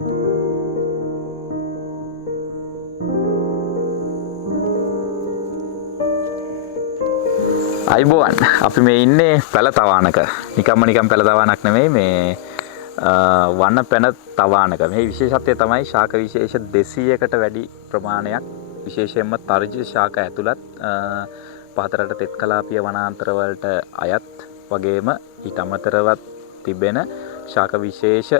අයිබෝවන් අපි මේ ඉන්නේ පැල තවානක නිකම් පැල තවානක් නෙමෙයි මේ වන පැන තවානක මේ විශේෂත්වය තමයි ශාක විශේෂ 200කට වැඩි ප්‍රමාණයක් විශේෂයෙන්ම තර්ජ ශාක ඇතුළත් පහතරට තෙත් කලාපීය වනාන්තර වලට අයත් වගේම ඊට අමතරව තිබෙන ශාක විශේෂ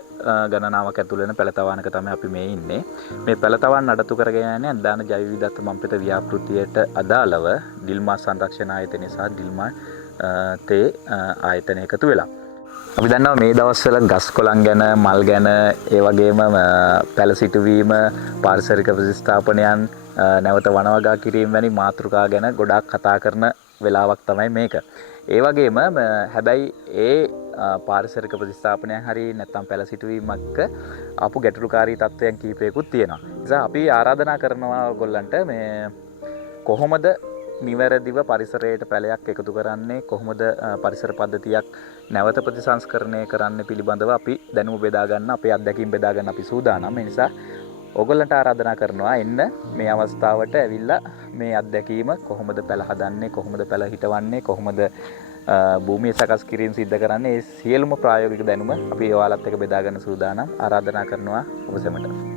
ගණනාවක් ඇතුළත වෙන පැල තවානක තමයි අපි මේ ඉන්නේ. මේ පැල තවාන නඩත්තු කරගෙන යන්නේ අදාන ජෛව විවිධත්ව මම්පිත ව්‍යාපෘතියට අදාළව ඩිල්මා සංරක්ෂණ ආයතනය සහ ඩිල්මා තේ ආයතනය එකතු වෙලා. අපි දන්නවා මේ දවස්වල ගස් කොළන් ගැන මල් ගැන ඒ වගේම පැල සිටුවීම පාරිසරික ප්‍රතිස්ථාපනයන් නැවත වනවගා කිරීම වැනි මාතෘකා ගැන ගොඩාක් කතා කරන වෙලාවක් තමයි මේක. ඒ වගේම හැබැයි ඒ පාරිසරික ප්‍රතිස්ථාපනයන් හරි නැත්නම් පැල සිටුවීමක ආපු ගැටලුකාරී තත්ත්වයන් කීපයකුත් තියෙනවා. ඒ නිසා අපි ආරාධනා කරනවා ඔයගොල්ලන්ට මේ කොහොමද නිවැරදිව පරිසරයට පැලයක් එකතු කරන්නේ, කොහොමද පරිසර පද්ධතියක් නැවත ප්‍රතිසංස්කරණය කරන්න පිළිබඳව අපි දැනුම බෙදා ගන්න, අපේ අත්දැකීම් බෙදා ගන්න අපි සූදානම්. ඒ නිසා ඔයගොල්ලන්ට ආරාධනා කරනවා එන්න මේ අවස්ථාවට ඇවිල්ලා මේ අත්දැකීම කොහොමද පැල හදන්නේ, කොහොමද පැල හිටවන්නේ, කොහොමද භූමිය සකස් කිරීම සිද්ධ කරන්නේ, ඒ සියලුම ප්‍රායෝගික දැනුම අපි ඔයාලත් එක්ක බෙදා ගන්න සූදානම්. ආරාධනා කරනවා ඔබ සැමට.